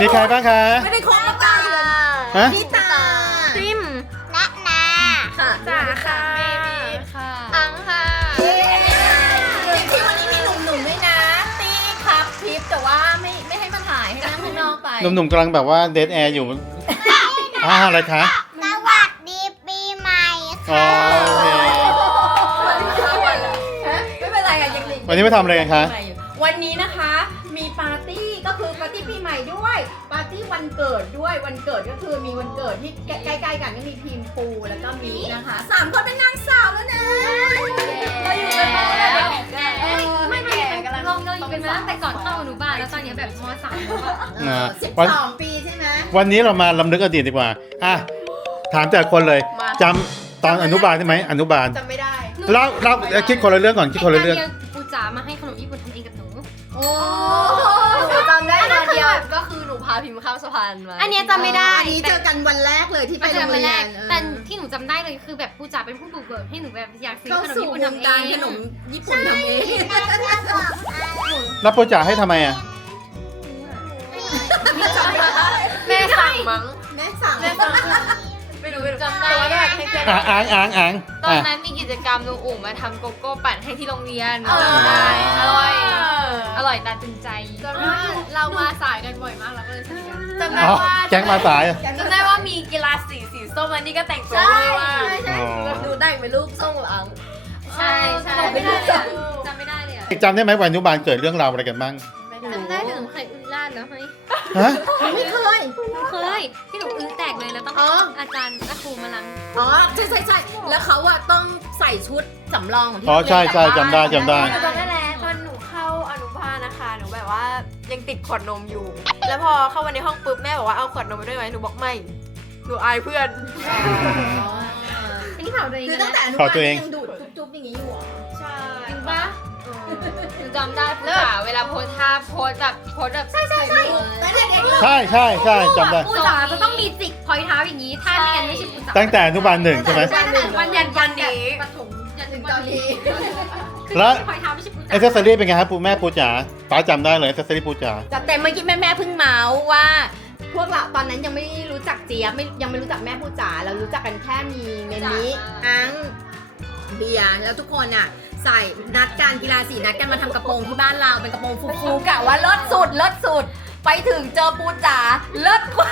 มีใครบ้างคะ ไม่ได้ครบแล้วกันฮะ พี่ตาซิมและนาค่ะจ๋าค่ะเบบี้ค่ะอังค่ะที่วันนี้มีหนุ่มๆด้วยนะตีครับพริบแต่ว่าไม่ไม่ให้มาถ่ายให้นั่งข้างนอกไปหนุ่มๆกำลังแบบว่าเดทแอร์อยู่อ่าอะไรคะ สวัสดีปีใหม่อ๋อค่ะโอเคฮะไม่เป็นไรอะยังหลีกวันนี้มาทำอะไรกันคะ วันนี้นะคะ มีปาร์ตี้ก็คือปาร์ตี้ปีใหม่ด้วย ปาร์ตี้วันเกิดด้วยวันเกิดก็คือมีวันเกิดที่ใกล้ๆกันก็มีพิมปูแล้วก็มีนะคะสามคนเป็นนางสาวแล้วนะเราอยู่กันมาตั้งแต่เด็กเออไม่ไม่เราเราอยู่กันมาตั้งแต่ก่อนเข้าอนุบาลแล้วตอนนี้แบบมสามแล้วอะอ่าสิบวันสองปีใช่ไหมวันนี้เรามาลำลึกอดีตดีกว่าอะถามแต่ละคนเลยจำตอนอนุบาลใช่ไหมอนุบาลจำไม่ได้เล่าเล่าคิดคนละเรื่องก่อนคิดคนละเรื่องไดียวปูจ๋ามาให้ขนมญี่ปุ่นทำเองกับหนูโอ้าพิมพ์ข้ามสะพานมาอันเนี้ยจำไม่ได้อันนี้เจอกันวันแรกเลยที่ไปไปโรเจองมาเรีแรยกนเออแต่ที่หนูจำได้เลยคือแบบปูจ๋าเป็นผู้บุกเบิกให้หนูแบบอยากซื้อเข้าขนมสู่ญี่ปุ่นวงทำเอการงขนมญี่ปุ่นทำเองแล้วโปรจ่าให้ทำไมอะ แม่สั่งมั้งแม่สั่งแม่สั่งไม่รู้ไม่รู้จำได้แต่ว่าแบบให้เพื่อนอ่างอ่างอ่างอ่างตอนอะนั้นมีกิจกรรมลุงอุ๋มมาทำโกโก้ปั่นให้ที่โรงเรียนเออจำได้อร่อย อร่อยตาตึงใจจำได้เรามาสายกันบ่อยมากเราก็เลยสนิทกันจำได้อ๋อว่าแก๊งมาสายอะจำได้ว่ามีกีฬาสีสีส้มอันนี้ก็แต่งตัวด้วยว่าอ๋อ ดูแต่งเป็นรูปส้มหลัง ใช่ใช่จำไม่ได้เลยอะ จำไม่ได้เลยอะจำได้ไหมวันอนุบาลเกิดเรื่องราวอะไรกันบ้างจำได้แต่หนูเคยอึลาดแล้วไหมฮะไม่เคย เคยที่หนูอึแตกเลยแล้วต้องอ๋อ อาจารย์และครูมาล้างอ๋อใช่ใช่ใช่แล้วเขาอะต้องใส่ชุดสำรองของที่อ๋อใช่ใช่เรียนกลับจำได้บ้านจำได้หนูจำได้แล้ คะหนูแบบว่ายังติดขวดนมอยู่ แล้วพอเข้ามาในห้องปุ๊บแม่บอกว่าเอาขวดนมไปด้วยไหมหนูบอกไม่หนูอายเพื่อนอ๋ออันนี้เผาตัวเองคือนะตั้งแต่อนุขบาอลตัวเองยังดูดจุ๊บๆอย่างนี้อยู่เหรอใช่จริงปะหนูจำได้ปุ๊บอะเวลาโพสท่าโพสแบบโพสแบบใช่ใช่ใช่ตั้งแต่เด็กเลยใช่ใช่ใช่จำได้ ปูจ๋าจะต้องมีจิกพอยเท้าอย่างนี้ ถ้าไม่งั้นไม่ใช่ปูจ๋าตั้งแต่อนุบาลหนึ่งใช่ไหม ใช่ตั้งแต่วันยันยันนี้ปฐมยันถึงตตออนนนี้ นี้คือ แล้วพอยเท้าไม่ใช่ปูเอจ๋าเซอรี่เป็นไงครับปูแม่ปูจ๋าป้าจำได้เลยเอเซอรี่ปูจ๋าแต่เมื่อกี้แม่แม่ๆเพิ่งเมาส์ว่า พวกเราตอนนั้นยังไม่รู้จักเจี๊ยบไม่ยังไม่รู้จักแม่ผู้จ๋าเรารู้จักกันแค่มีเมมิอังเบียร์แล้วทุกคนอะ ใส่นัดการกีฬาสีนัดกันมาทำกระโปรงที่บ้านเราเป็นกระโปรงฟูๆกะว่าเลิศสุดเลิศสุด ไปถึงเจอปูจ๋าเลิศกว่า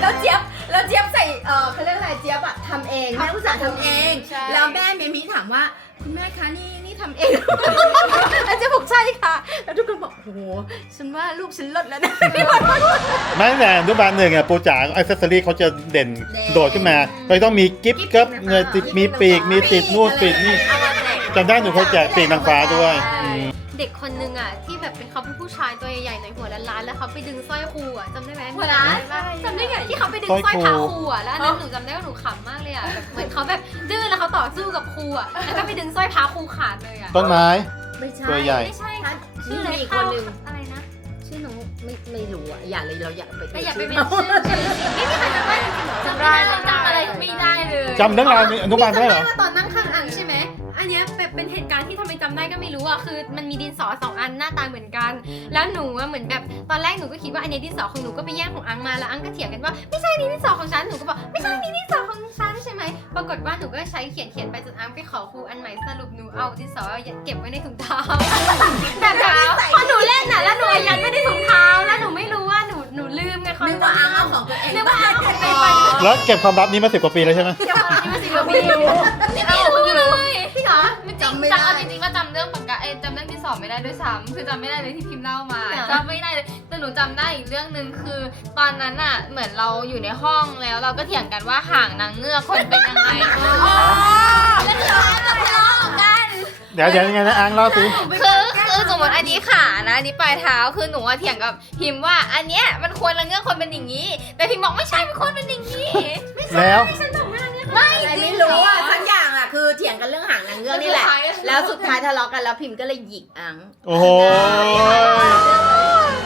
แล้วเจี๊ยบแล้วเจี๊ยบใส่เออเขาเรียกอะไรเจี๊ยบอะทำเองแม่ผู้จ๋าทำเอง ใช่ แล้วแม่เมมิถามว่า คุณแม่คะนี่นี่ทำเองแล้วเจ๊บอกใช่ค่ะ แล้วทุกคนบอกโอ้โหฉันว่าลูกฉันเลิศแล้วนะ แม้แต่อนุบาลหนึ่งอะปูจ๋าเอเซอรี่เขาจะเด่นเด่น โดดขึ้นมาเลยต้องมีกิ๊บเกิบเงยติดมีปีกมีติดนู่นปีกนี่เอามาแจกจำได้หนูเคยแจกปีกนางฟ้าด้วยอืม เด็กคนนึงอะที่แบบเป็นเขาเป็นผู้ชายตัวใหญ่ๆหน่อยหัวล้านๆแล้วเขาไปดึงสร้อยครูอะจำได้ไหมหัวล้านจำได้ไงที่เขาไปดึงสร้อยพาครูอะแล้วอันนั้นหนูจำได้ว่าหนูขำมากเลยอะแบบเหมือนเขาแบบดื้อแล้วเขาต่อสู้กับครูอะแล้วก็ไปดึงสร้อยพาครูขาดเลยอะต้นไม้ไม่ใช่ตัวใหญ่ไม่ใช่นี่ชื่ออะไรมีอีกคนนึงอะไรนะชื่อน้องไม่ไม่รู้อะอย่าเลยเราอย่าไปแต่อย่าไปเป็นชื่อไม่มีใครจำได้จริงๆเหรอจำไม่ได้เลยจำอะไรไม่ได้เลยจำเรื่องราวอนุบาลไม่ได้เหรอว่าตอนนั่งข้าง จำได้ก็ไม่รู้อะคือมันมีดินสอสองอันหน้าตาเหมือนกัน แล้วหนูอะเหมือนแบบตอนแรกหนูก็คิดว่าอันเนี้ยดินสอของหนูก็ไปแย่งของอังมาแล้วอังก็เถียงกันว่าไม่ใช่นี่ดินสอของฉันหนูก็บอกไม่ใช่นี่ดินสอของฉันใช่ไหมปรากฏว่าหนูก็ใช้เขียนเขียนไปจนอังไปขอครูอันใหม่สรุปหนูเอาดินสอเก็บไว้ในถุงเท้าแต่แบบพอหนูเล่นน่ะแล้วหนูยัดไม่ได้ถุงเท้าแล้วหนูไม่รู้ว่าหนูหนูลืมไงเขานึกว่าอ้างเอาของตัวเองนึกว่าอังเอาของตัวเองไปแล้วเก็บความลับนี้มาสิบกว่าปีแล้วใช่ไหมเดี๋ยวนี่มันสิบกว่าปีไม่รู้เลยพี่ เหรอไม่จำไม่ได้จริงๆว่าจำเรื่องปากกาเอ้ยจำเรื่องที่สอบไม่ได้ด้วยซ้ำคือจำไม่ได้เลยที่พิมพ์เล่ามาจำไม่ได้เลยแต่หนูจำได้อีกเรื่องหนึ่งคือ ตอนนั้นอะเหมือนเราอยู่ในห้องแล้วเราก็เถียงกันว่าห่างนางเงือกคนเป็นยังไงแล้วเราก็ทะเลาะกัน เดี๋ยวเดี๋ยวยังไงนะอังเล่าสิ คือคือสมมติอันนี้ขานะอันนี้ปลายเท้าคือหนูอะเถียงกับพิมพ์ว่าอันเนี้ยมันควรละเงือกคนเป็นอย่างนี้ แต่พิมพ์บอกไม่ใช่มันควรเป็นอย่างนี้ แล้ว ไม่อะไรไม่รู้อะสักอย่างอะ คือเถียงกันเรื่องหางนางเงือกนี่แหละ แล้วสุดท้ายทะเลาะกันแล้วพิมพ์ก็เลยหยิกอังโอ้โห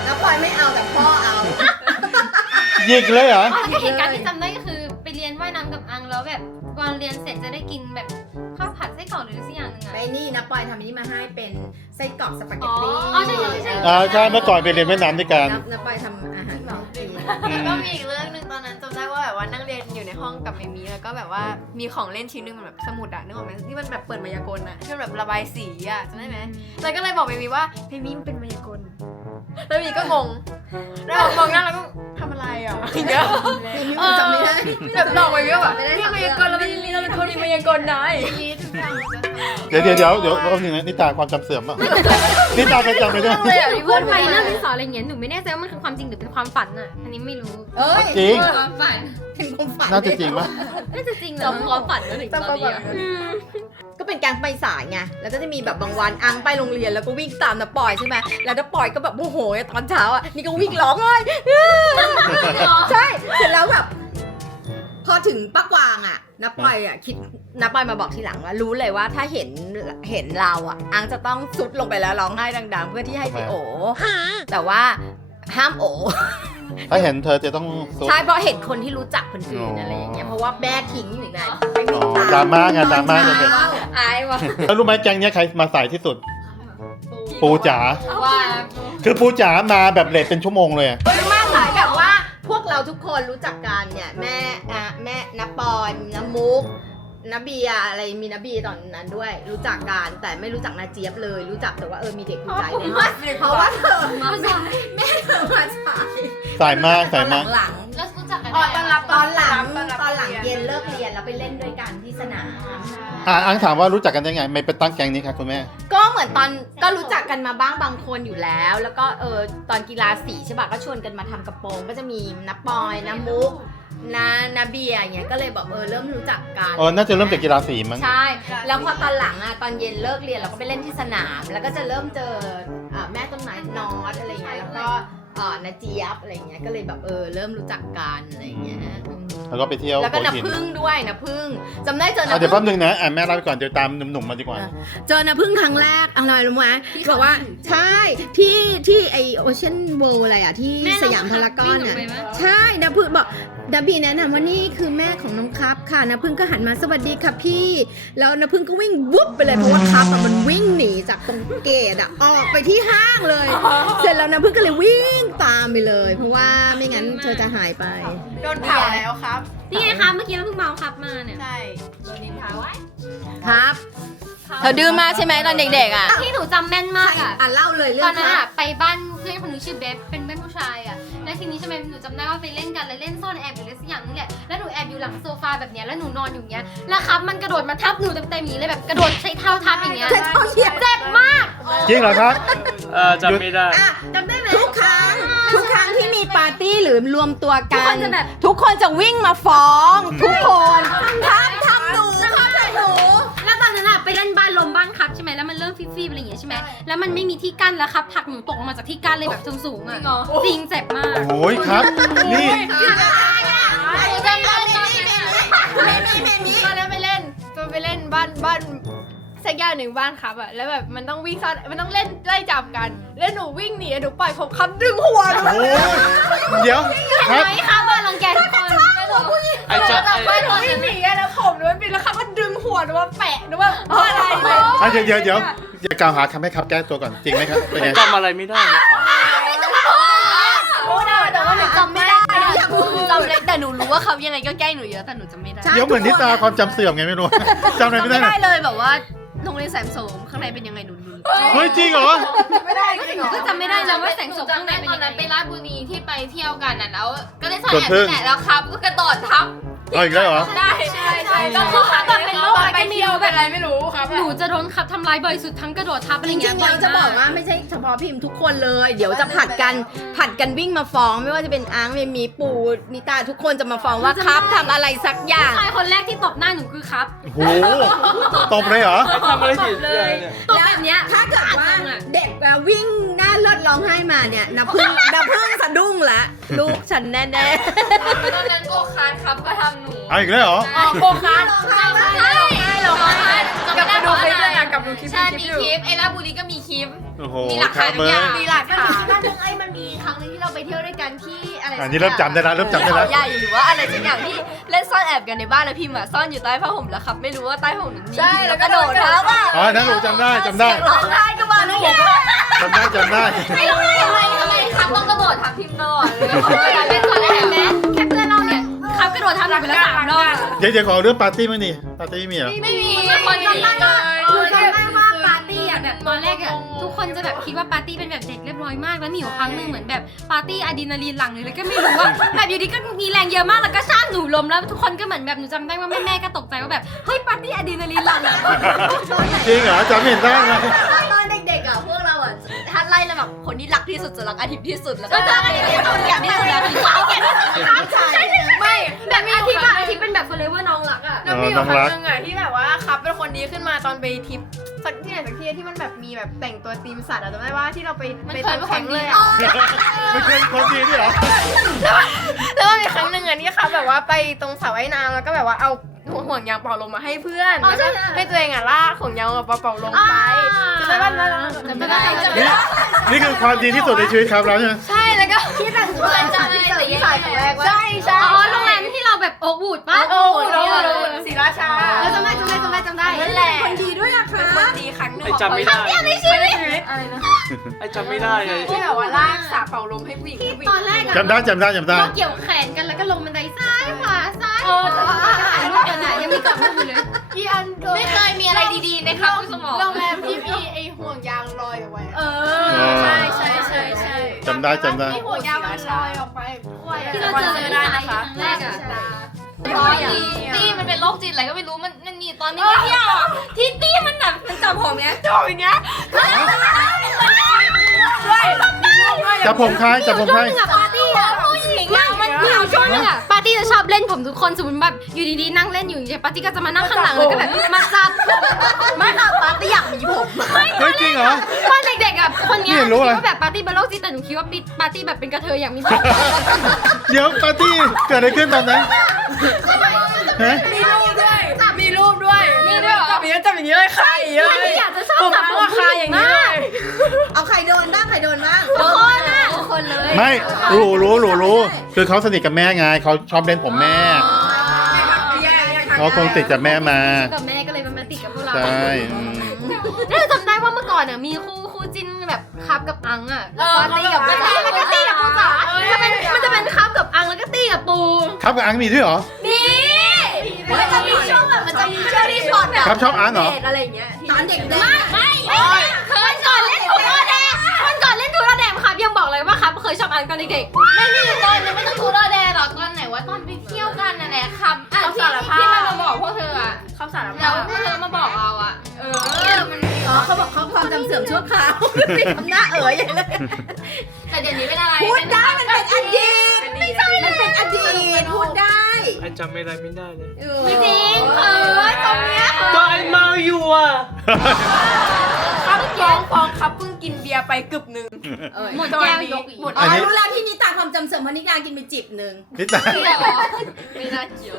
แล้วพลอยไม่เอาแต่พ่อเอา หยิกเลยเหรอ แล้วก็เหตุการณ์ที่จำได้ก็คือไปเรียนว่ายน้ทำกับอังแล้วแบบ ก่อนเรียนเสร็จจะได้กินแบบข้าวผัดไส้กรอกหรือสักอย่างหนึ่งอะไอ้นี่นะปอยทำอันนี้มาให้เป็นไส้กรอกสปาเกตตี้อ๋อใช่ใช่ใช่ อ่าใช่เมื่อก่อนไปเรียนเวียดนามด้วยกัน นะนะปอยทำอาหารให้กินอืมก็มีอีกเรื่องหนึ่งตอนนั้นจำได้ว่าแบบว่านั่งเรียนอยู่ในห้องกับเมมี่แล้วก็แบบว่ามีของเล่นชิ้นหนึงมันแบบสมุดอะนึกออกไหมที่มันแบบเปิดมายากลอะที่มันแบบระบายสีอะจำได้ไหมแล้วก็เลยบอกเมมี่ว่าเมมี่มันเป็นมายากลแล้วเมมี่ก็งงแล้วแบบมองหน้าแล้วก็ทำ อะไรอะอย่างเงี้ยในมิวจำไม่ได้แบบลองไปก็แบบไม่ได้นี่ทำมายากลเราเป็นเราเป็นคนมีมายากลนะอย่างงี้ทุกอย่างมันจะเดี๋ยวเดี๋ยวเดี๋ยวเดี๋ยวแป๊บนึงนะนิตาความจำเสื่อมป่ะนิตาเคยจำไม่ได้เลยอะพี่พูเพื่อดนไปไปเรื่เรื่อองงดินสออะไรอย่างเงี้ยหนูไม่แน่ใจว่ามันคือความจริงหรือเป็นความฝันอะอันนี้ไม่รู้เอ้ยจริงความฝันเป็นความฝันน่าจะจริงป่ะน่าจะจริงเหรอจำความฝันมาถึงตอนนี้อะอืม ก็เป็นแก๊งไปสายไง แล้วก็จะมีแบบบางวันอังไปโรงเรียนแล้วก็วิ่งตามนะปอยใช่ไหมแล้วนะปอยก็แบบโมโหตอนเช้าอะ นี่ก็วิ่งร้องเลยใช่ เสร็จแล้วแบบพอถึงป้ากวางอะนะปอยอะคิดนะปอยมาบอกทีหลังว่ารู้เลยว่าถ้าเห็นเห็นเราอะ อังจะต้องซุดลงไปแล้วร้องไห้ดัง ๆ เพื่อที่ให้ไปโอแต่ว่าห้ามโอถ้าเห็นเธอจะต้องซุดใช่เพราะเห็นคนที่รู้จักคนอื่นอ๋อออะไรอย่างเงี้ยเพราะว่าแม่ทิ้งอยู่ไงไปวิ่งอ๋อตามดราม่าไงดราม่าตอนเลย เช้าอายว่ะแล้วรู้ไหมแก๊งเนี้ยใครมาสายที่สุด ปูจ๋า ว่าคือปูจ๋ามาแบบเลทเป็นชั่วโมงเลยอะมาสายแบบว่า พวกเราทุกคนรู้จักกันเนี่ยแม่อะแม่นปอนน้ำมุกนเบียร์อะไรมีนบีตอนนั้นด้วย รู้จักกันแต่ไม่รู้จักนาเจี๊ยบเลย รู้จักแต่ว่าเออมีเด็กผู้ชายในห้องเพราะว่าเธอมาสายแม่เธอมาสายสายมากสายมาก หลังแล้วรู้จักกันๆอ๋อตอนรับตอนหลังตอนรับตอนหลังเรียนเย็นเลิกเรียนแล้วไปเล่นด้วยกันที่สนาม อ่าอังถามว่ารู้จักกันได้ไง ไม่ไปตั้งแก๊งนี้ครับคุณแม่ ก็เหมือนตอนก็รู้จักกันมาบ้างบางคนอยู่แล้ว แล้วก็เออตอนกีฬาสีใช่ปะก็ชวนกันมาทำกระโปรง ก็จะมีนับปอยน้ำมุกนานาเบียร์อย่างเงี้ยก็เลยบอกเออเริ่มรู้จักกันเออ น่าจะเริ่มจากกีฬาสีมั้ง ใช่ แล้วพอตอนหลังอะตอนเย็นเลิกเรียนเราก็ไปเล่นที่สนาม แล้วก็จะเริ่มเจอเอ่อแม่ต้นไม้นอตอะไรเงี้ยแล้วก็เออนาเจี๊ยบอะไรเงี้ยก็เลยแบบเออเริ่มรู้จักกันอะไรเงี้ยอืม แล้วก็ไปเที่ยวแล้วก็หัวนาหินพึ่งด้วยนาพึ่งจำได้เจออะนาเดี๋ยวพึ่แป๊งบนึงนะอะแม่เล่าไปก่อนเดี๋ยวตามหนุ่มๆมาดีกว่าอะเจอนาพึ่งครั้งแรกอะไรรู้ไหมบอกว่าใช่ที่ที่ไอโอเชียนเวิลด์อะไรอะที่แม่สยามพารากอนวิ่งอะหไปไหมใช่นาพึ่งบอก ดาบีแนะนำว่านี่คือแม่ของน้องครับค่ะนาพึ่งก็หันมาสวัสดีค่ะพี่ แล้วนาพึ่งก็วิ่งวุบไปเลยเพราะว่าครับอะมันวิ่งหนีจากตรงเกตอะออกไปที่ห้างเลย เสร็จแล้วนาพึ่งก็เลยวิ่งตามไปเลย เพราะว่าไม่งั้นเธอจะหายไป โดนเผาแล้วครับ นี่ไงคะเมื่อกี้เราเพิ่งเมาครับมาเนี่ย ใช่โดนนินทาไว้ครับ เธอดื้อมากใช่ไหมตอนเด็กๆอะ ที่หนูจำแม่นมากอะอะเล่าเลยเรื่ตอองนนั้นครัอะบไปบ้านเพื่อนคนนึงชื่อเบฟเป็นเพื่อนผู้ชายอะแล้ว ทีนี้ใช่ไหมหนูจำได้ว่าไปเล่นกันแล้วเล่นซ่อนแอบอยู่เลยสักอย่างนึงแหละแล้วหนูแอบอยู่หลังโซฟาแบบเนี้ยแล้วหนูนอนอยู่อย่างเงี้ยแล้วครับมันกระโดดมาทับหนูเต็มๆอย่างนี้เลยแบบกระโดดใช้เท้าทับอย่างเงี้ยใช้เท้าเหยียบ เจ็บมาก จริงเหรอครับ เออจำไม่ได้ อะจำได้ไหมทุกครั้ง ทุกครั้งที่มีปาร์ตี้หรือรวมตัวกัทุกคนนจะแบบ ทุกคนจะวิ่งมาฟ้อง ทุกคนทำ ไรอย่างเงี้ยใช่ไหม แล้วมันไม่มีที่กั้นแล้วครับผลักหนูตกลงมาจากที่กั้นเลยแบบสูงๆอะจริงเจ็บมาก โอ้ยครับ นี่จำได้ตอนนั้นตอนนั้นไปเล่นตอนไปเล่นบ้านบ้านสักอย่างหนึ่งบ้านครับอะแล้วแบบมันต้องวิ่งซ่อนมันต้องเล่นไล่จับกัน แล้วหนูวิ่งหนีหนูปล่อยผมคำดึงหัวหนูโอ้ยเดี๋ยวครับไหนคะบ้านรังแกทุกคนไอ้เจ้าไอ้ไม่หนูวิ่งหนีอะแล้วผมหนูมันเป็นแล้วครับมันดึงหัวหนูว่าแปะหนูว่าอะไรเนี่ยอะเดี๋ยวเดี๋ยวเดี๋ยว อย่ากล่าวหาคำให้ครับแก้ตัวก่อนจริงไหมครับเป็นไงจำอะไรไม่ได้เลยค่ะรู้ได้แต่ว่าหนูจำไม่ได้อะจำได้แต่หนูรู้ว่าเขายังไงก็แกล้งหนูเยอะแต่หนูจำไม่ได้เดี๋ยวเหมือนนิตาความจำเสื่อมไงไม่รู้ จำอะไรจำไม่ไม่ได้ได้เลยแบบว่าโรงเรียนแสมโสมข้างในเป็นยังไงหนูรู้เฮ้ยจริงเหรอ ไม่ได้จริงเหรอก็จำไม่ได้แล้วว่าแสงหสนูมข้างจำในได้เป็นตอยันงไงนั้นไปราชบุรีที่ไปเที่ยวกันน่ะแล้ว ก็ได้ใส่กดแอบพึ่งนี่แหละแล้วครับ ก็กระโดดทับ เอาอีกแล้วเหรอ ได้ใช่ใช่ก็คือครับแบบเป็นโรคอะไรไปก็ไม่เที่ยวรู้เป็นอะไรไม่รู้ครับหนูจะโดนขับทำร้ายบ่อยสุดทั้งกระโดดทับอะไรจริเงี้ยงๆแล้วจะบอกว่าไม่ใช่เฉพาะพิมพ์ทุกคนเลย เดี๋ยวจะผัดกันผัดกันวิ่งมาฟ้องไม่ว่าจะเป็นอ้างเมมีปูนิตาทุกคนจะมาฟ้องว่าครับทำอะไรสักอย่าง ชายคนแรกที่ตบหน้าหนูคือครับโอ้โหตบเลยเหรอไอ้ทำอะไรผิดเลยเนี่ยตบแบบเนี้ย ถ้าเกิดว่าเด็กอะวิ่งหน้าเลิศร้องไห้มาเนี่ยนะพึ่งนะพึ่งสะดุ้งละ ลูกฉันแน่ตอนนั้นโกคาร์ทครับก็ทำหนูเอาอีกแล้วเหรอ อ๋อโกคาร์ทใช่ใช่ใช่หรอกลับไปดูคลิปเลยอะกลับดูคลิปใช่มีคลิปไอ้ลาบุรีก็มีคลิป โอ้โหมีหลักครัฐาบนเบอทุกอย่างมีหลักฐามีนบ้านนึงไอ้มันมีครั้งหนึงที่เราไปเที่ยวด้วยกันที่อะไรอันนี้เริ่มจำได้แล้วเริ่มจำได้แล้ว ใหญ่หรือว่าอะไรสักอย่างที่เล่นซ่อนแอบกันในบ้านแล้วพิมพ์อะซ่อนอยู่ใต้ผ้าห่มแล้วครับ ไม่รู้ว่าใต้ผ้าห่มนั้นมีใช่แล้วก็โดดแล้ทับอะอ๋อนั่นหนูจำได้จำได้ร้องไห้ก็มาแล้วผมก็จำได้จำได้ ไม่รู้ทำไมทำไมครับต้องกระโดดทับพิมพ์ตลอดเลยเวลาเล่นตอนแรกแม่ ไปแล้วสามรอบเดี๋ยวเดี๋ยวขอเรื่องปาร์ตี้มั้างดิปาร์ตี้มีเหรอ ไม่มีคนดีเลยคือจำได้ว่าปาร์ตี้อะแบบตอนแรกอะทุกคนจะแบบคิดว่าปาร์ตี้เป็นแบบเด็กเรียบร้อยมากแล้วมีอยู่ครั้งหนึ่งเหมือนแบบปาร์ตี้อะดรีนาลีนหลังเลยแล้วก็ไม่รู้ว่าแบบอยู่ดีก็มีแรงเยอะมากแล้วก็ชากหนูล้มแล้วทุกคนก็เหมือนแบบหนูจำได้ว่าแม่แม่ๆก็ตกใจว่าแบบเฮ้ยปาร์ตี้อะดรีนาลีนหลังอะ จริงเหรอจำไม่เห็นได้เลยตอน ถ้าไล่แล้วแบบคนที่รักที่สุดจะรักอาทิตย์ที่สุดแล้วก็จะรักอาทิตย์ที่สุดอย่างที่สุดแล้วคือเขาแก่ใช่ใช่ไม่แบบอาทิตย์อะอาทิตย์เป็นแบบ forever น้องรักอะแล้วมีอยู่ครั้งหนึงอะที่แบบว่าครับเป็นคนนี้ขึ้นมาตอนไปทริปสักที่ไหนสักที่ที่มันแบบมีแบบแต่งตัวธีมสัตว์อะจำได้ว่าที่เราไปไปตอนแข่งเลยอะไม่เคยคนดีด้วยเหรอ แล้วก็มีครั้งหนึ่งอะที่ครับแบบว่าไปตรงสระว่ายน้ำแล้วก็แบบว่าเอา ห่วงยางเป่าลมมาให้เพื่อนอ๋อแล้วใช่ก็ใช่ ให้ตัวเองอะลากห่วงยางกับเป่าลมไปจำได้ว่าแล้วจำได้จำได้นี่นี่คือความดีที่สุดในชีวิตครับแล้วใช่ไหมใช่แล้วก็ที่แต่งตัวเพื่อนจำได้แต่ยังไงใช่ใช่อ๋อโรงแรมที่เราแบบโอ๊กวูดปะโอ้โหโอ้โหศรีราชาแล้วจำได้จำได้จำได้จำได้นั่นแหละคนดีด้วยอะค่ะคนดีครั้งหนึ่งไอ้จำไม่ได้อะไรนะ ไอ้จำไม่ได้เลย ที่แบบว่าลากสาเป่าลมให้ผู้หญิงผู้หญิงตอนแรกอะจำได้จำได้จำได้ เราเกี่ยวแขนกันแล้วก็ลงบันไดซ้ายขวาซ้ายขวาถ่ายรูปกันอะยังมีกลับมาอยู่เลยอีอันเกิดไม่เคยมีอะไรดีๆในครับสมองโรงแรมที่มีไอห่วงยางลอยออกไปเออใช่ใช่ใช่ใช่จำได้จำได้ ที่ห่วงยางมันลอยออกไปด้วยที่เราเจอกันได้นะคะแรกอะ ตอนนี้ตี้มันเป็นโรคจิตอะไรก็ไม่รู้มันมันมีตอนนี้ก็เที่ยวอะที่ตี้มันแบบมันจับผมเนี้ยจบอย่างเงี้ยด้วยจับผมคล้ายจับผมคล้ายอะปาร์ตี้อะผู้หญิงอะมันมีอยู่ช่วงนึงอะปาร์ตี้จะชอบเล่นผมทุกคนสมมติแบบอยู่ดีๆนั่งเล่นอยู่อย่างเงี้ยปาร์ตี้ก็จะมานั่งข้างหลังแล้วก็แบบมาจับผมไม่ค่ะปาร์ตี้อยากมีผมเฮ้ยจริงเหรอ ตอนเด็กๆอะคนเนี้ยไม่คิดรู้อะว่าแบบปาร์ตี้เป็นโรคจิตแต่หนูคิดว่าปาร์ตี้แบบเป็นกระเทยอยากมีผม เดี๋ยวปาร์ตี้เกิดอะไรขึ้นตอนนั้น ฮะมีรูปด้วย มีรูปด้วยมีด้วยจับอย่างเงี้ยจับอย่างเงี้ยเลยใครเยอะไม่อยากจะชอบผมจับผมว่าใครอย่างนี้เลยเอาใครโดนบ้างใครโดนบ้างทุกคนอะทุกคนเลยไม่รู้รู้รู้รู้คือเขาสนิทกับแม่ไงเขาชอบเล่นผมแม่เขาคงติดจากแม่มา กับแม่ก็เลยมันมาติดกับพวกเราใช่อืมน่าจะจำได้ว่าเมื่อก่อนอะมีคู่คู่จิ้นแบบครับกับอังอะเออปาร์ตี้กับปาปาร์ร์ตี้ตี้แล้แล้ววก็ก็ตีตี้กักับบปูปูจ๋าจ๋ามันจะเป็นมันจะเป็นครับกับอัง แล้วก็ตี้กับปู ครับกับอังมีด้วยเหรอนี่มันจะมีช่วงแบบมันจะมีช่วงที่ช็อตอะครับชอบอังเหรอเดทอะไรอย่างเงี้ยที่ตอนเด็กๆไม่ไม่ไม่เคยก่อนเล่นทูโรแดงคนก่อนเล่นทูโรแดงครับยังบอกเลยว่าครับเคยชอบอังตอนเด็กไม่มีตอนนึงไม่ต้องทูโรแดงหรอกตอนไหนว่าตอนไปเที่ยวกันน่ะแหละคำอะที่ที่มันมาบอกพวกเธออะเขาสารแล้ภาวพพวกเธอมาบอกเราอะเออมันอ๋อเขาบอกเขาความจำเสื่อมชั่วคราวทำหน้าเอ๋ยอย่างเลยแต่เดี๋ยวนี้เป็นอะไรพูดได้มันเป็นอดีตไม่ใช่มันเป็นอดีตพูดได้ไอ้จำไม่ได้ไม่ได้เลยๆไม่จริงเออตรงเนี้ยก็ไอ้เมาอยู่อะครับฟ้องฟ้องครับเพิ่งกินเบียร์ไปกึบหนึ่งหมดแก้วยกอีกหมดอ๋อันอนี้รู้แล้วที่นิตาความจำเสื่อมเพราะนิตากินไปจิบหนึ่งนิตาเที่ยวเหรอไม่น่าเกี่ยว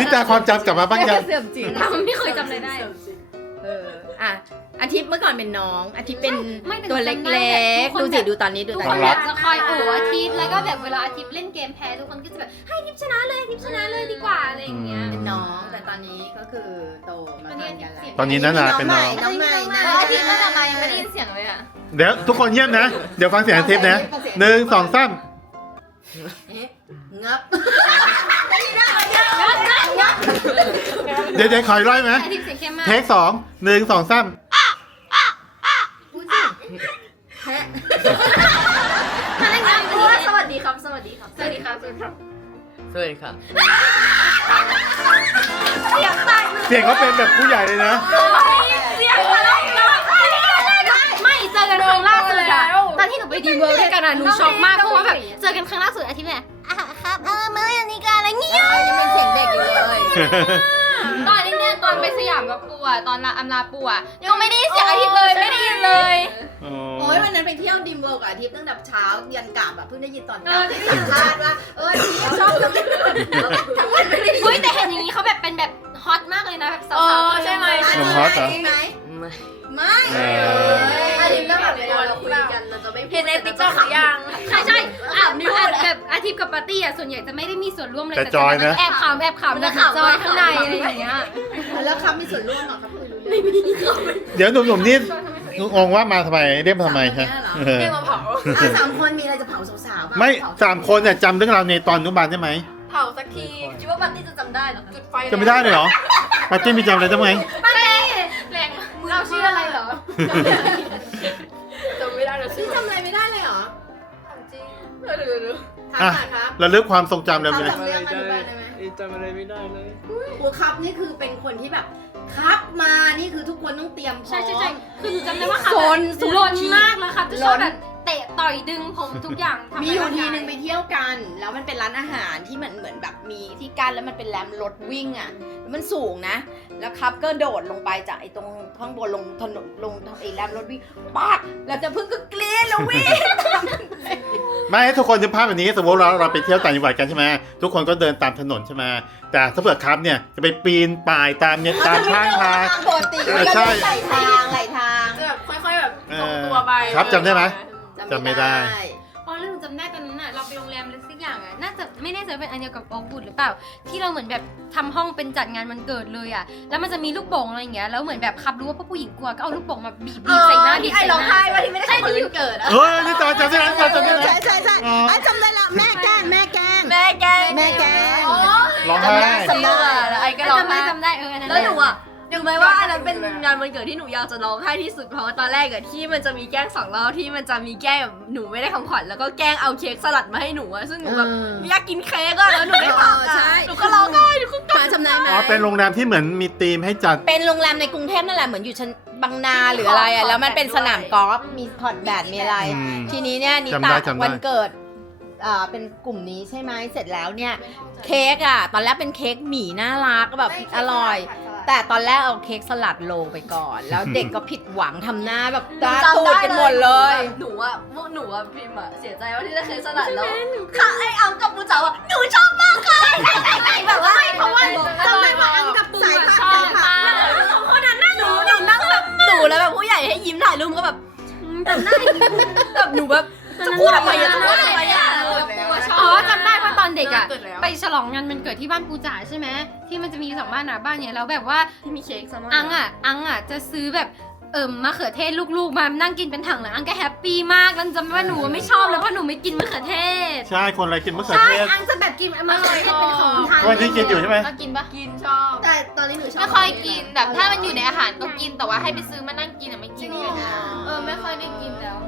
นิตาความจำกลับมาบ้างยังเสื่อมจริงเราไม่เคยจำอะไรได้เอออะ อาทิตย์เมื่อก่อนเป็นน้อง อาทิตย์เป็นไม่แต่ตัวเจำได้ล็กทุกคนๆดูสิแบบ ดูตอนนี้ดูทุกตคอนนนี้แบบจะคอยโอ้อาทิตย์แล้วก็แบบเวลาอาทิตย์เล่นเกมแพ้ทุกคนก็จะแบบให้ทิพย์ชนะเลยทิพย์ชนะเลยดีกว่าอะไรอย่างเงี้ย เป็นน้องแต่ตอนนี้ก็คือโตมาตอนนี้ทานกันแล้ว ตอนนี้นานาเป็นน้อง น้องใหม่น้องใหม่เอออาทิตย์มันอะไรยังไม่ได้ยินเสียงเลยอะเดี๋ยวทุกคนเยี่ยมนะ เดี๋ยวฟังเสียงทิปนะหนึ่งสองสามเอ๊ะงับเดี๋ยวเดี๋ยวขออีกร้อยไหมอาทิตย์เสียงเข้มมาก เทคสองหนึ่งสองสาม แพะถ้าเล่นงานพราะว่าสวัสดีครับ สวัสดีครับ สวัสดีครับสวัสดีครับสวัสดีค่ะ เสียงเขาเป็นแบบผู้ใหญ่เลยนะ เสียงแล้วไม่เจอกันครั้งล่าสุดอะตอนที่หนูไปดีเวิร์ด้วยกันอะหนูช็อกมากเพราะว่าแบบเจอกันครั้งล่าสุดอาทิตย์แบบอะครับ เออเมื่อนี้กันอะไรเงี้ยยังเป็นเสียงเด็กอยู่เลย ตอนนี้เนี่ยตอนไปสยามกับปู่อะตอนลาอำลาปู่อะยังไม่ได้ยินเสียงอาทิตย์เลยไม่ได้ยินเลยโอ้ยวันนั้นไปเที่ยวดิมเวิร์กบอาทิตย์ตั้งแต่เช้ายันกลับแบบเพิ่งได้ยินตอนกลับสัมภาษณ์ว่าเออที่ชอบจะไม่ทั้งวันไม่ได้ยินเฮ้ยแต่เห็นอย่างนี้เขาแบบเป็นแบบฮอตมากเลยนะแบบสาเอวอใช่ไหม หนุ่มฮอตเหรอไหมไไม่ ไม่ เออ อันนี้ก็แบบเวลาเราคุยกันเราจะไม่พูดเห็นในติ๊กต็อกหรือยังใช่ใช่อะอะแบบอาทิตย์กับปาร์ตี้อะส่วนใหญ่จะไม่ได้มีส่วนร่วมเลยแต่จอยนะ แอบขำแอบขำแต่จอยข้างในอะไรอย่างเงี้ยแล้วครับมีส่วนร่วมเหรอครับคุยรู้เรื่องเดี๋ยวหนุ่มๆนี่งงว่ามาทำไมเรียกมาทำไมฮะเออเรียกมาเผาอะสามคนมีอะไรจะเผาสาวๆบ้างไม่เผสามคนเนี่ยจำเรื่องราวในตอนอนุบาลได้ไหมเผาสักทีคิดว่าปาร์ตี้จะจำได้เหรอจุดไฟจำไม่ได้เลยเหรอปาร์ตี้มีจำอะไรได้ไหมแรงเราชื่ออะไรเหรอจำไม่ได้เลยพี่จำอะไรไม่ได้เลยเหรอจริงถามอะหน่อยครับ ระลึกความทรงจำเราเลยจำเรื่องอนุบาลได้ไหมเอ้ยจำอะไรไม่ได้เลย ครูครับนี่คือเป็นคนที่แบบครับมานี่คือทุกคนต้องเตรียมพร้อม ใช่ใช่ใช่คือหนูจำได้ว่าเขาโซนสุดลนมากแล้วครับจะชอบลนแบบ เตะต่อยดึงผมทุกอย่างทำมีอยู่ร้าทีกายนึงไปเที่ยวกัน แล้วมันเป็นร้านอาหารที่เหมือนเหมือนแบบมีที่กั้นแล้วมันเป็นแรมรถวิ่งอะแล้วมันสูงนะ แล้วครับก็โดดลงไปจากไอ้ตรงข้างบนลงถนนลงไอ้แรมรถวิ่งปากแล้วจะพึ่งก็กรี๊ดแล้ววิ่ง ไม่ให้ทุกคนจะภาพแบบนี้สมมติเราเราไปเที่ยวต่างจังหวัดกันใช่ไหมทุกคนก็เดินตามถนนใช่ไหมแต่ถ้าเผื่อครับเนี่ยจะไปปีนป่ายตามเนี่ยตามข้างทาง ปกติเออใช่ ไหลทางไหลทาง จะแบบค่อยๆแบบตรงตัวไปครับจำได้ไหม จำไม่ได้ อ๋อแล้วหนูจำได้ตอนนั้นน่ะเราไปโรงแรมอะไรสักอย่างอะน่าจะไม่แน่ใจว่าเป็นอันเดียวกับโอ๊คบุดหรือเปล่า ที่เราเหมือนแบบทำห้องเป็นจัดงานวันเกิดเลยอะ แล้วมันจะมีลูกโป่งอะไรอย่างเงี้ยแล้วเหมือนแบบคับรู้ว่าพวกผู้หญิงกลัวก็เอาลูกโป่งมาบีบบีบใส่หน้าบีบไอ้ใส่หร้องน้าไห้ว่าที่ไม่ได้ใช่ที่วันเกิดอะเฮ้ยนี่จำจำได้แล้วจำได้แล้ว ใช่ใช่ใช่อ๋ออะจำได้ละแม่แกล้งแม่แกล้ง แม่แกล้งแม่แกล้งร้องไห้ จำได้แล้วไอ้ก็ร้องจำได้ไห้จำได้เอออันนั้นแล้วหนูหละอะยัง ไหมว่าอันนั้นเป็นงานวันเกิดที่หนูอยากจะร้องไห้ที่สุดเพราะว่าตอนแรกอะที่มันจะมีแกล้งสองรอบที่มันจะมีแกล้งแบบหนูไม่ได้ของขวัญแล้วก็แกล้งเอาเค้กสลัดมาให้หนูอะซึ่งหนูแบบอยากกินเค้กอะแล้วหนูไม่ผักเอออะใช่ หนูก็ร้องไห้หนูก็มาจำได้ไหมอ๋อเป็นโรงแรมที่เหมือนมีธีมให้จัด เป็นโรงแรมในกรุงเทพนั่นแหละเหมือนอยู่ชั้นบางนาหรืออะไรอะแล้วมันเป็นสนามกอล์ฟมีคอร์ดแบดมีอะไร อืมทีนี้เนี่ยนิจำได้ตาจำได้ วันเกิดอ่าเป็นกลุ่มนี้ใช่ไหมเสร็จแล้วเนี่ย เค้กอะ ตอนแรกเป็นเค้กหมี่น่ารักก็แบบอร่อย แต่ตอนแรกเอาเค้กสลัดโลไปก่อน แล้วเด็กก็ผิดหวังทำหน้าแบบตาตูดกันหมดเลย หนูอะพวกหนูอะพิมพ์อะเสียใจว่าที่ได้เค้กสลัดแล้วค่ะไอ้อังกับปูจ๋าอะหนูชอบมากค่ะแบบว่าเพราะว่าจำได้ว่าอังกับสายผักสายผักสองคนนั้นนั่งหนูหนูนั่งแบบหนูแล้วแบบผู้ใหญ่ให้ยิ้มถ่ายรูปก็แบบจำได้แบบหนูแบบจะพูดอะไรอะจะพูดอะไรอะอ๋อจำได้ว่าต อนเด็กอะเกิดแล้ว ไปฉลองงานวันเกิดที่บ้านปูจ๋าใช่ไหมที่มันจะมีสองบ้านอะบ้านเนี่ยแล้วแบบว่าที่มีเค้กซะมากอังอะอังอะจะซื้อแบบเอิมมะเขือเทศลูกๆมานั่งกินเป็นถังเลยอังก็แฮปปี้มากแล้วจำได้ว่าหนูไม่ชอบเลยเพราะหนูไม่กินมะเขือเทศใช่คนอะไรกินมะเขือใช่เทศ อังจะแบบกินมะเขือเทศเป็นของทานวันนี้กินอยู่ใช่ไหม ก็กินปะกินชอบแต่ตอนนี้หนูชอบไม่ค่อยกินแบบถ้ามันอยู่ในอาหารก็กินแต่ว่าให้ไปซื้อมานั่งกินอะไม่กินเลยนะเออไม่ค่อยได้กินแล้วเ